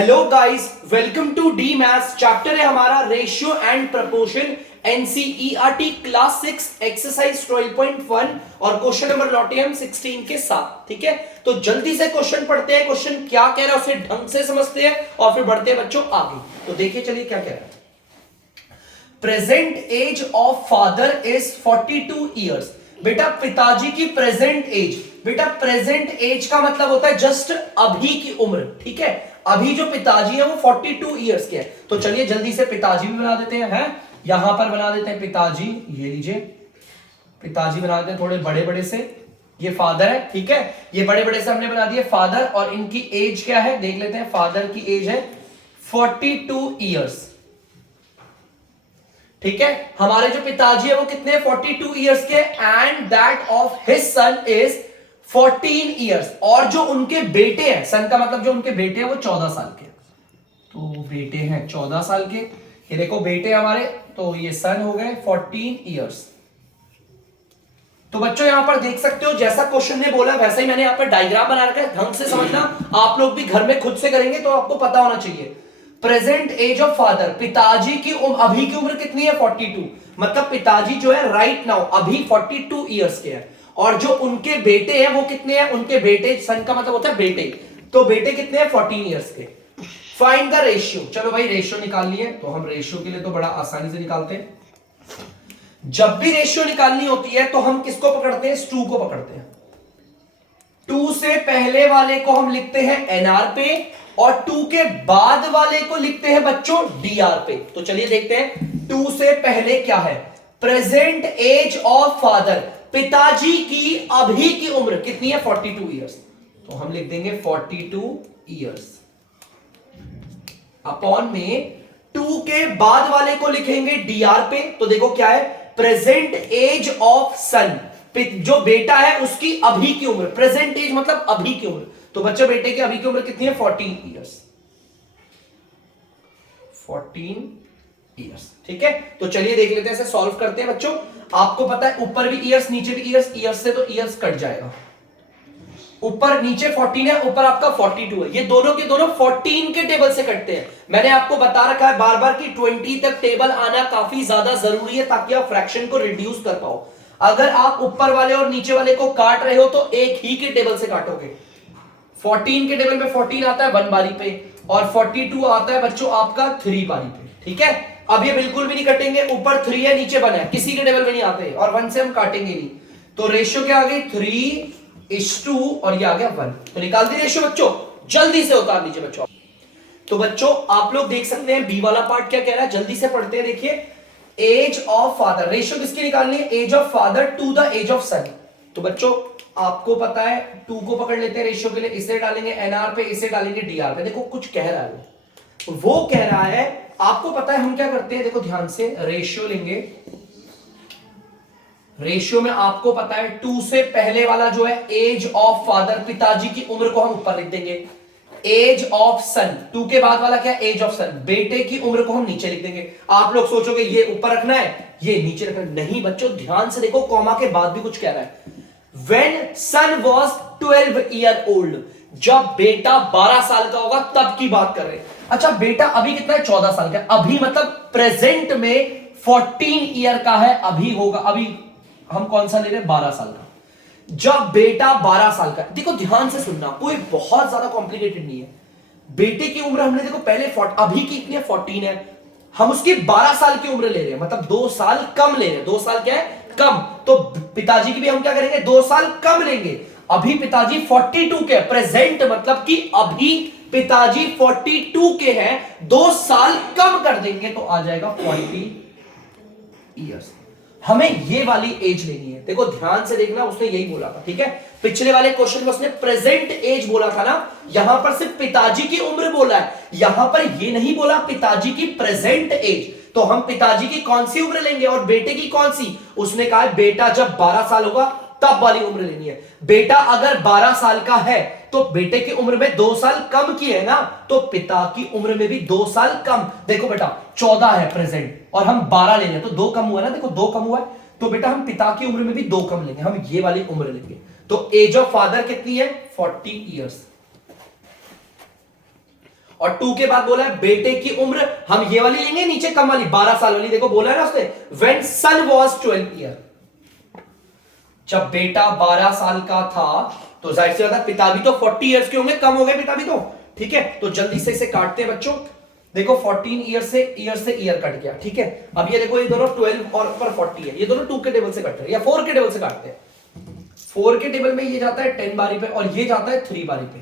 Hello guys, welcome to the maths. Chapter है हमारा ratio and proportion, NCERT class 6 exercise 12.1 और question number लौटे हम 16 के साथ। ठीक है, तो जल्दी से क्वेश्चन पढ़ते हैं। क्वेश्चन क्या कह रहा है उसे ढंग से समझते हैं और फिर बढ़ते हैं बच्चों आगे। तो देखिए चलिए क्या कह रहा है। Present age of father is 42 years. बेटा पिताजी की प्रेजेंट एज, बेटा प्रेजेंट एज का मतलब होता है जस्ट अभी की उम्र। ठीक है, अभी जो पिताजी है वो 42 ईयर्स के हैं। तो चलिए जल्दी से पिताजी भी बना देते हैं, यहां पर बना देते हैं पिताजी। ये लीजिए पिताजी बना देते हैं थोड़े बड़े बड़े से। ये फादर है, ठीक है, ये बड़े बड़े से हमने बना दिए फादर। और इनकी एज क्या है देख लेते हैं। फादर की एज है 42 ईयर्स। ठीक है, हमारे जो पिताजी है वो कितने 42 ईयर्स के, and that of his son is 14 years. और जो उनके बेटे हैं, सन का मतलब जो उनके बेटे हैं वो 14 साल के। तो बेटे हैं 14 साल के, ये देखो बेटे हमारे, तो ये सन हो गए 14 ईयर्स। तो बच्चों यहां पर देख सकते हो जैसा क्वेश्चन ने बोला वैसा ही मैंने यहां पर डायग्राम बना रखा है। ढंग से समझना, आप लोग भी घर में खुद से करेंगे तो आपको पता होना चाहिए। प्रेजेंट एज ऑफ फादर, पिताजी की अभी की उम्र कितनी है 42, मतलब पिताजी जो है राइट नाउ अभी 42 ईयर्स के हैं। और जो उनके बेटे हैं वो कितने हैं, उनके बेटे, सन का मतलब होता है बेटे, तो बेटे कितने हैं 14 ईयर्स के। Find the ratio. चलो भाई रेशियो निकालनी है, तो हम रेशियो के लिए तो बड़ा आसानी से निकालते हैं। जब भी रेशियो निकालनी होती है तो हम किसको पकड़ते हैं, 2 को पकड़ते हैं। 2 से पहले वाले को हम लिखते हैं एनआर पे और 2 के बाद वाले को लिखते हैं बच्चों डीआर पे। तो चलिए देखते हैं 2 से पहले क्या है। प्रेजेंट एज ऑफ फादर, पिताजी की अभी की उम्र कितनी है 42 ईयर्स। तो हम लिख देंगे 42 ईयर्स अपॉन में 2 के बाद वाले को लिखेंगे डीआर पे। तो देखो क्या है, प्रेजेंट एज ऑफ सन, जो बेटा है उसकी अभी की उम्र, प्रेजेंट एज मतलब अभी की उम्र। तो बच्चों बेटे की अभी की उम्र कितनी है 14 ईयर्स, 14 ईयर्स। ठीक है, तो चलिए देख लेते हैं, इसे सॉल्व करते हैं बच्चों। आपको पता है ऊपर भी ईयर्स नीचे भी ईयर्स, ईयर्स से तो ईयर्स कट जाएगा। ऊपर नीचे 14 है, ऊपर आपका 42 है, ये दोनों के दोनों 14 के टेबल से कटते हैं। मैंने आपको बता रखा है बार बार कि 20 तक टेबल आना काफी ज्यादा जरूरी है ताकि आप फ्रैक्शन को रिड्यूस कर पाओ। अगर आप ऊपर वाले और नीचे वाले को काट रहे हो तो एक ही के टेबल से काटोगे। 14 के टेबल में 14 आता है 1 बारी पे और 42 आता है बच्चों आपका 3 बारी पे। ठीक है, अब ये बिल्कुल भी नहीं कटेंगे, ऊपर 3 है नीचे 1 है, किसी के टेबल में नहीं आते और 1 से हम काटेंगे नहीं। तो रेशियो क्या आ गई 3:2 और ये आ गया 1। तो निकाल दी रेशियो बच्चों, जल्दी से उतार लीजिए बच्चों। तो बच्चों आप लोग देख सकते हैं बी वाला पार्ट क्या कह रहा है, जल्दी से पढ़ते हैं। देखिए एज ऑफ फादर, रेशियो किसकी निकालनी है, age of father to the age of son. तो बच्चों आपको पता है 2 को पकड़ लेते हैं रेशियो के लिए, इसे डालेंगे एनआर पे, इसे डालेंगे डीआर पे। देखो कुछ कह रहा है वो कह रहा है, आपको पता है हम क्या करते हैं, देखो ध्यान से रेशियो लेंगे। रेशियो में आपको पता है 2 से पहले वाला जो है एज ऑफ फादर, पिताजी की उम्र को हम ऊपर लिख देंगे। एज ऑफ सन, 2 के बाद वाला क्या है एज ऑफ सन, बेटे की उम्र को हम नीचे लिख देंगे। आप लोग सोचोगे ये ऊपर रखना है ये नीचे रखना है, नहीं बच्चों ध्यान से देखो, कॉमा के बाद भी कुछ कह रहा है। When son was 12 year old, जब बेटा 12 साल का होगा तब की बात कर रहे हैं। अच्छा बेटा अभी कितना है 14 साल का, अभी मतलब प्रेजेंट में 14 ईयर का है, अभी होगा, अभी हम कौन सा ले रहे हैं 12 साल का। जब बेटा 12 साल का, देखो ध्यान से सुनना, कोई बहुत ज्यादा कॉम्प्लिकेटेड नहीं है। बेटे की उम्र हमने देखो पहले अभी की कितनी है 14 है, हम उसकी 12 साल की उम्र ले रहे हैं, मतलब 2 साल कम ले रहे हैं। 2 साल क्या है कम, तो पिताजी की भी हम क्या करेंगे 2 साल कम लेंगे। अभी पिताजी 42 के, प्रेजेंट मतलब कि अभी पिताजी 42 के हैं, 2 साल कम कर देंगे तो आ जाएगा 40 ईयर्स। हमें ये वाली एज लेनी है। देखो ध्यान से देखना, उसने यही बोला था। ठीक है, पिछले वाले क्वेश्चन में उसने प्रेजेंट एज बोला था ना, यहां पर सिर्फ पिताजी की उम्र बोला है, यहां पर ये नहीं बोला पिताजी की प्रेजेंट एज। तो हम पिताजी की कौन सी उम्र लेंगे और बेटे की कौन सी, उसने कहा बेटा जब 12 साल होगा तब वाली उम्र लेनी है। बेटा अगर 12 साल का है तो बेटे की उम्र में 2 साल कम की है ना, तो पिता की उम्र में भी 2 साल कम। देखो बेटा 14 है प्रेजेंट और हम 12 ले रहे हैं तो 2 कम हुआ ना, देखो 2 कम हुआ है, तो बेटा हम पिता की उम्र में भी 2 कम लेंगे, हम ये वाली उम्र लेंगे। तो एज ऑफ फादर कितनी है 40 ईयर्स। और 2 के बाद बोला है बेटे की उम्र, हम ये वाली लेंगे नीचे कम वाली 12 साल वाली, देखो बोला है ना उसने व्हेन सन वाज 12 ईयर, जब बेटा 12 साल का था तो जाहिर सी बात है पिता भी तो 40 इयर्स के होंगे, कम हो गए पिता भी तो, ठीक है। तो जल्दी से इसे काटते हैं बच्चों, देखो 14 ईयर से ईयर कट गया, ठीक है। अब ये देखो ये दोनों 12 और ऊपर 40 है, ये दोनों 2 के टेबल से कट रहे हैं या 4 के टेबल से काटते हैं। 4 के टेबल में ये जाता है 10 बारी पे और ये जाता है 3 बारी पे,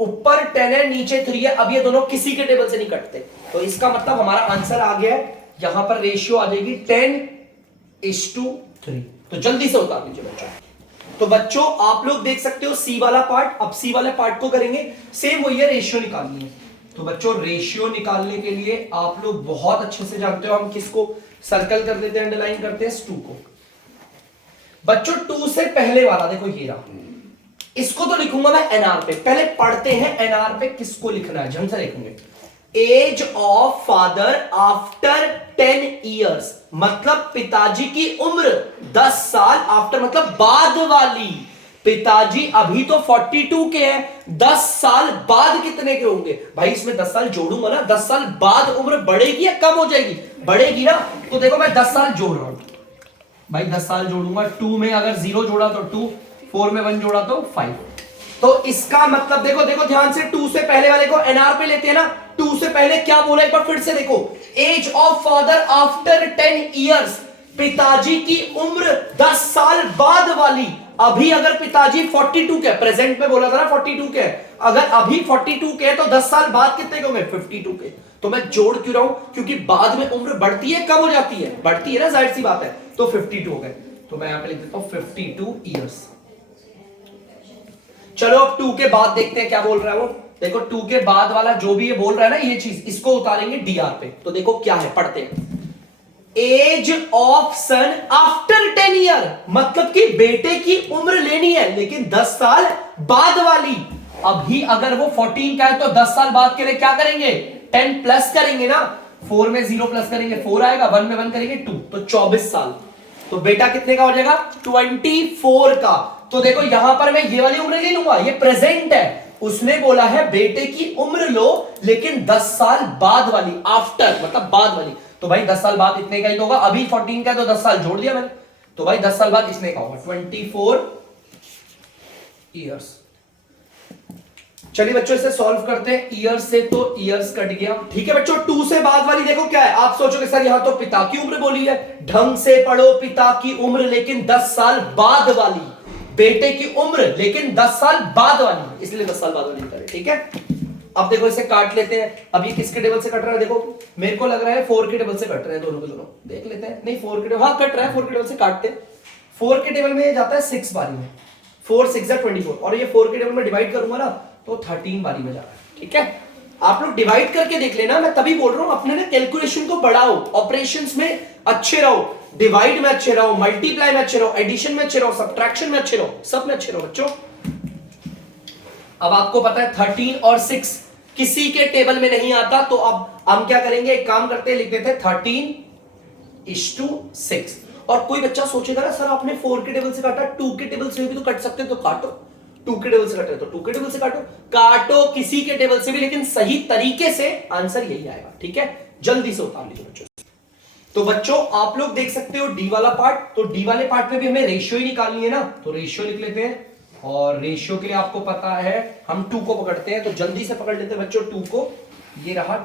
ऊपर 10 है नीचे 3 है, अब ये दोनों किसी के टेबल से नहीं कटते, तो इसका मतलब हमारा आंसर आ गया है, यहां पर रेशियो आ जाएगी 10:3। तो जल्दी से उतार लीजिए बच्चों। तो बच्चों आप लोग देख सकते हो सी वाला पार्ट, अब सी वाले पार्ट को करेंगे सेम वही है, रेशियो निकालनी है। तो बच्चों रेशियो निकालने के लिए आप लोग बहुत अच्छे से जानते हो हम किसको सर्कल कर लेते हैं, अंडरलाइन करते हैं 2 को। बच्चों 2 से पहले वाला देखो ये रहा, इसको तो लिखूंगा मैं एनआर पे, पहले पढ़ते हैं एनआर पे किसको लिखना है, ढंग से लिखेंगे। Age of father after 10 years, मतलब पिताजी की उम्र 10 साल, आफ्टर मतलब बाद वाली, पिताजी अभी तो 42 के हैं, 10 साल बाद कितने के होंगे भाई, इसमें 10 साल जोड़ूंगा ना, 10 साल बाद उम्र बढ़ेगी या कम हो जाएगी, बढ़ेगी ना, तो देखो मैं 10 साल जोड़ रहा हूं भाई, 10 साल जोड़ूंगा, 2 में अगर 0 जोड़ा तो 2, 4 में 1 जोड़ा तो 5, तो इसका मतलब देखो देखो ध्यान से, 2 से पहले वाले को एनआर पे लेते हैं ना, 2 से पहले क्या बोला एक बार फिर से देखो, age of father after 10 years, पिताजी की उम्र 10 साल बाद वाली, अभी अगर पिताजी 42 के, प्रेजेंट में बोला था ना 42 के, अगर अभी 42 के तो 10 साल बाद कितने के होंगे 52 के, तो मैं जोड़ क्यों रहा हूं, क्योंकि बाद में उम्र बढ़ती है कम हो जाती है, बढ़ती है ना, जाहिर सी बात है, तो 52 हो गए, तो मैं यहां पे लिख देता हूं 52 इयर्स। चलो अब 2 के बाद देखते हैं क्या बोल रहा है वो, देखो 2 के बाद वाला जो भी ये बोल रहा है ना ये चीज, इसको उतारेंगे डीआर पे, तो देखो क्या है पढ़ते हैं। Age of son after 10 year, मतलब कि बेटे की उम्र लेनी है लेकिन 10 साल बाद वाली, अभी अगर वो 14 का है तो 10 साल बाद के लिए क्या करेंगे 10 प्लस करेंगे ना, 4 में 0 प्लस करेंगे 4 आएगा, 1 में 1 करेंगे 2, तो 24 साल, तो बेटा कितने का हो जाएगा 24 का। तो देखो यहां पर मैं ये वाली उम्र ले लूंगा, ये प्रेजेंट है, उसने बोला है बेटे की उम्र लो लेकिन 10 साल बाद वाली, आफ्टर मतलब बाद वाली, तो भाई 10 साल बाद इतने का ही होगा, अभी 14 का है तो 10 साल जोड़ दिया मैंने, तो भाई 10 साल बाद इसने का होगा 24 इयर्स। चलिए बच्चों इसे सॉल्व करते हैं, ईयर्स से तो ईयर्स कट गया, ठीक है बच्चों। 2 से बाद वाली देखो क्या है, आप सोचोगे सर यहां तो पिता की उम्र बोली है, ढंग से पढ़ो, पिता की उम्र लेकिन 10 साल बाद वाली, बेटे की उम्र लेकिन 10 साल बाद वाली, इसलिए 10 साल बाद वाली करें, ठीक है। अब देखो इसे काट लेते हैं, अब ये किसके टेबल से कट रहा है, देखो मेरे को लग रहा है 4 के टेबल से कट रहे हैं दोनों के दोनों, देख लेते हैं, नहीं 4 के टेबल, हाँ कट रहा है 4 के टेबल से, काटते हैं। 4 के टेबल में ये जाता है 6 बारी में, 4 6 24, और ये 4 के टेबल में डिवाइड करूंगा ना तो 13 बारी में जा रहा है, ठीक है। आप लोग डिवाइड करके देख लेना, मैं तभी बोल रहा हूं अपने ना कैलकुलेशन को बढ़ाओ, ऑपरेशंस में अच्छे रहो, डिवाइड में अच्छे रहो, मल्टीप्लाई में अच्छे रहो, एडिशन में अच्छे रहो, सब्ट्रैक्शन में अच्छे रहो, सब में अच्छे रहो बच्चों। अब आपको पता है 13 और 6 किसी के टेबल में नहीं आता, तो अब हम क्या करेंगे, एक काम करते हैं, लिख देते हैं 13:6। और कोई बच्चा सोचेगा ना सर आपने 4 के टेबल से काटा, 2 के टेबल से भी तो कट सकते, तो काटो, 2 के टेबल से कट रहे तो 2 के टेबल से काटो, काटो किसी के टेबल से भी, लेकिन सही तरीके से आंसर यही आएगा, ठीक है। जल्दी से उतार लीजिए बच्चों। तो बच्चों आप लोग देख सकते हो डी वाला पार्ट, तो डी वाले पार्ट में भी हमें रेशियो ही निकालनी है ना, तो रेशियो लिख लेते हैं, और रेशियो के लिए आपको पता है हम 2 को पकड़ते हैं, तो जल्दी से पकड़ लेते हैं बच्चों 2 को, ये रहा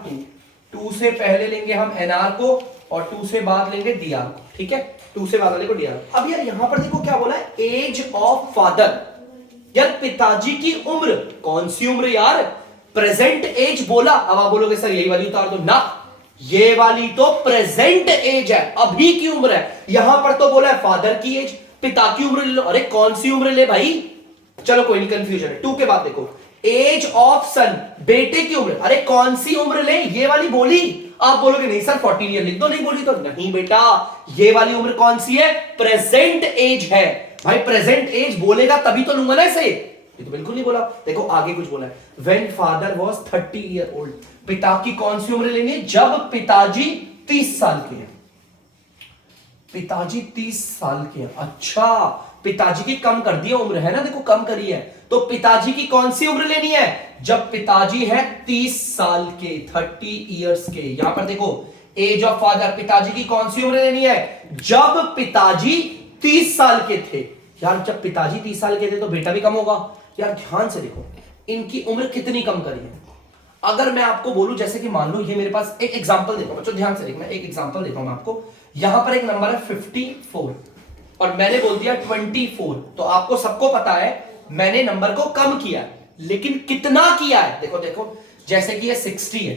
2 से पहले लेंगे हम एनआर को और 2 से बाद लेंगे डीआर को, ठीक है, 2 से बाद वाले को डीआर। अब यार यहां पर देखो क्या बोला है, एज ऑफ फादर, यार पिताजी की उम्र, कौन सी उम्र यार, प्रेजेंट एज बोला, अब आप बोलोगे सर यही वाली उतार दो ना, ये वाली तो प्रेजेंट एज है, अभी की उम्र है, यहां पर तो बोला है फादर की एज, पिता की उम्र ले लो, अरे कौन सी उम्र ले भाई, चलो कोई नहीं कंफ्यूजन है। 2 के बाद देखो एज ऑफ सन, बेटे की उम्र, अरे कौन सी उम्र ले, ये वाली बोली, आप बोलोगे नहीं सर 14 ईयर लिख दो, नहीं बोली तो नहीं बेटा, ये वाली उम्र कौन सी है, प्रेजेंट एज है भाई, प्रेजेंट एज बोलेगा तभी तो लूंगा ना इसे, ये तो बिल्कुल नहीं बोला। देखो आगे कुछ बोला है, when father was 30 year old, पिता की कौन सी उम्र लेनी है, जब पिताजी 30 साल के हैं, पिताजी 30 साल के हैं, अच्छा पिताजी की कम कर दी उम्र है ना, देखो कम करी है, तो पिताजी की कौन सी उम्र लेनी है? जब पिताजी है 30 साल के, 30 इयर्स के। यहां पर देखो एज ऑफ फादर, पिताजी की कौन सी उम्र लेनी है? जब पिताजी 30 साल के थे। यार जब पिताजी 30 साल के थे तो बेटा भी कम होगा। यार ध्यान से देखो इनकी उम्र कितनी कम करी है। अगर मैं आपको बोलूं, जैसे कि मान लो ये मेरे पास एक एग्जांपल देखो बच्चों, ध्यान से देखना, एक एग्जांपल देता हूं मैं आपको। यहां पर एक नंबर है 54 और मैंने बोल दिया 24, तो आपको सबको पता है मैंने नंबर को कम किया है, लेकिन कितना किया है? देखो देखो, जैसे कि ये 60 है,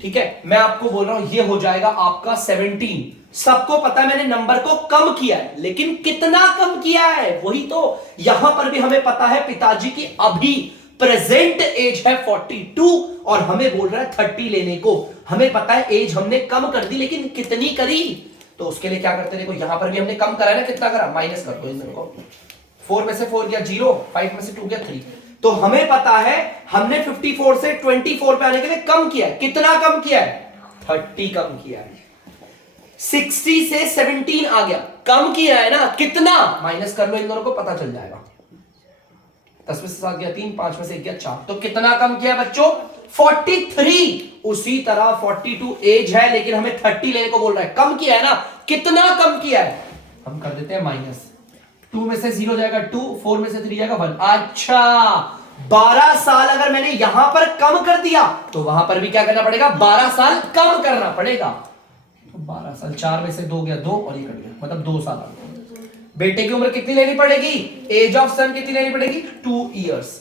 ठीक है, मैं आपको बोल रहा हूं ये हो जाएगा आपका 17। सबको पता है मैंने नंबर को कम किया है, लेकिन कितना कम किया है? वही तो यहां पर भी हमें पता है पिताजी की अभी प्रेजेंट एज है 42 और हमें बोल रहा है 30 लेने को। हमें पता है एज हमने कम कर दी, लेकिन कितनी करी? तो उसके लिए क्या करते हैं, देखो यहां पर भी हमने कम करा है ना, कितना करा? माइनस कर दो इन दोनों को। 4 में से 4 गया 0, 5 में से 2 गया 3। तो हमें पता है हमने 54 से 24 पे आने के लिए कम किया है। कितना कम किया है? 30 कम किया है। 60 से 17 आ गया, कम किया है ना, कितना? माइनस कर लो इन दोनों को, पता चल जाएगा। 10 में से 7 गया 3, 5 में से 1 गया 4, तो कितना कम किया बच्चों? 43। उसी तरह 42 एज है, लेकिन हमें 30 लेने को बोल रहा है, कम किया है ना, कितना कम किया है? हम कर देते हैं माइनस। 2 में से 0 जाएगा 2, 4 में से 3 जाएगा 1। अच्छा, 12 साल अगर मैंने यहां पर कम कर दिया तो वहां पर भी क्या करना पड़ेगा? 12 साल कम करना पड़ेगा। तो 12 साल, 4 में से 2 गया 2 और ये कट गया, मतलब 2 साल आ गए। बेटे की उम्र कितनी लेनी पड़ेगी? एज ऑफ सन कितनी लेनी पड़ेगी? 2 इयर्स।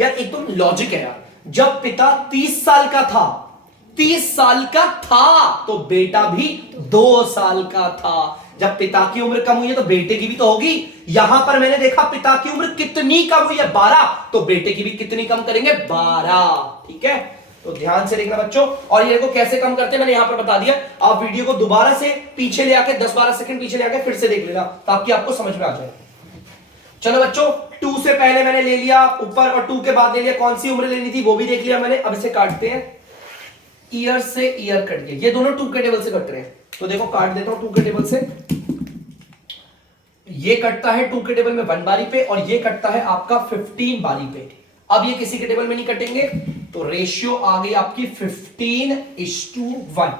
यार एकदम लॉजिक है यार, जब पिता 30 साल का था, 30 साल का था, तो बेटा भी 2 साल का था। जब पिता की उम्र कम हुई है तो बेटे की भी तो होगी। यहां पर मैंने देखा पिता की उम्र कितनी कम हुई है, 12, तो बेटे की भी कितनी कम करेंगे? 12। ठीक है, तो ध्यान से देखना बच्चों। और ये को कैसे कम करते हैं मैंने यहां पर बता दिया। आप वीडियो को दोबारा से पीछे ले आके 10-12 सेकंड पीछे ले आके फिर से देख लेना, ताकि आपको समझ में आ जाए। चलो बच्चों, 2 से पहले मैंने ले लिया ऊपर और 2 के बाद ले लिया, कौन सी उम्र लेनी थी वो भी देख लिया मैंने। अब इसे काटते हैं, ईयर से ईयर कट गया, ये दोनों 2 के टेबल से कट रहे हैं, तो देखो काट देता हूं 2 के टेबल से। ये कटता है 2 के टेबल में 1 बारी पे और ये कटता है आपका 15 बारी पे। अब ये किसी के टेबल में नहीं कटेंगे, तो रेशियो आ गई आपकी 15:1।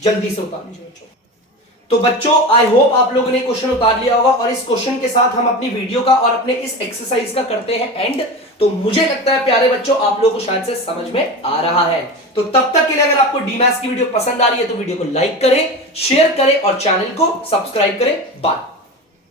जल्दी से उतार लीजिए बच्चों। तो बच्चों आई होप आप लोगों ने क्वेश्चन उतार लिया होगा, और इस क्वेश्चन के साथ हम अपनी वीडियो का और अपने इस एक्सरसाइज का करते हैं एंड। तो मुझे लगता है प्यारे बच्चों आप लोगों को शायद से समझ में आ रहा है। तो तब तक के लिए अगर आपको डीमैथ्स की वीडियो पसंद आ रही है तो वीडियो को लाइक करें, शेयर करें और चैनल को सब्सक्राइब करें। बाय।